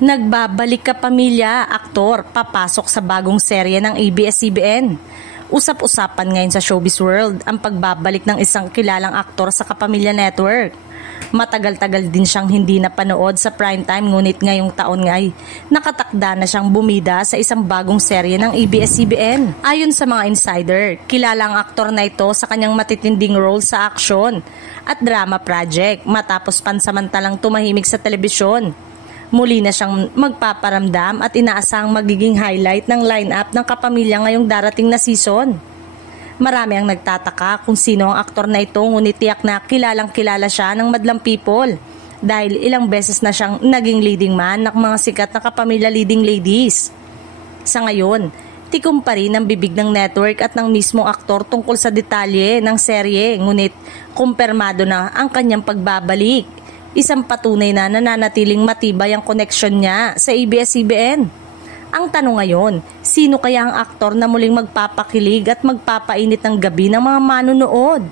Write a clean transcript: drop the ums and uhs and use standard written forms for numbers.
Nagbabalik ka pamilya, aktor, papasok sa bagong serye ng ABS-CBN. Usap-usapan ngayon sa showbiz world ang pagbabalik ng isang kilalang aktor sa Kapamilya Network. Matagal-tagal din siyang hindi napanood sa primetime, ngunit ngayong taon nga'y nakatakda na siyang bumida sa isang bagong serye ng ABS-CBN. Ayon sa mga insider, kilala ang aktor na ito sa kanyang matitinding role sa aksyon at drama project matapos pansamantalang tumahimik sa telebisyon. Muli na siyang magpaparamdam at inaasahang magiging highlight ng lineup ng Kapamilya ngayong darating na season. Marami ang nagtataka kung sino ang aktor na ito, ngunit tiyak na kilalang kilala siya ng madlang people dahil ilang beses na siyang naging leading man ng mga sikat na Kapamilya leading ladies. Sa ngayon, tikom pa rin ang bibig ng network at ng mismong aktor tungkol sa detalye ng serye, ngunit kumpirmado na ang kanyang pagbabalik. Isang patunay na nananatiling matibay ang koneksyon niya sa ABS-CBN. Ang tanong ngayon, sino kaya ang aktor na muling magpapakilig at magpapainit ng gabi ng mga manonood?